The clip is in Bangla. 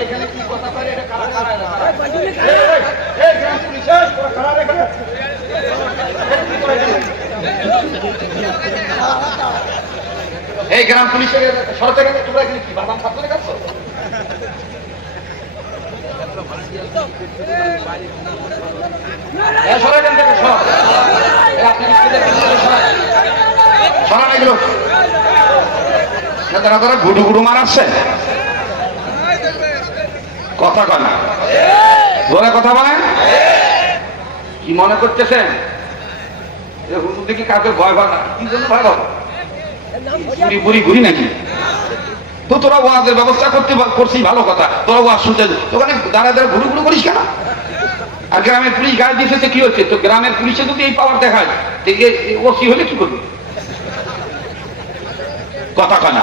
এখানে কি কথা পারে এটা কারা কারা এই গ্রাম পুলিশের সরতে গেলে তোমরা এখানে কি বাদাম ছাত্র দেখাচ্ছ? গুডু গুডু মারাচ্ছে কথা কয় না, জোরে কথা বলেন। কি মনে করতেছেন হুজুর দেখি কাউকে ভয় ভয় না? কি জন্য ভয় পাবো? বুড়ি বুড়ি ঘুরি নাকি? তো তোরা ওয়াজের ব্যবস্থা করছিস, ভালো কথা। তোরা ওয়াজ শুনতে ওখানে দাঁড়া দাঁড়া ঘুরু ঘুরু করিস কেন? আর গ্রামের পুলিশ গায়ে দিয়েছে, কি হচ্ছে? তো গ্রামের পুলিশে যদি এই পাওয়ার দেখায় ওসি হলে কি করবে? কথা কয় না।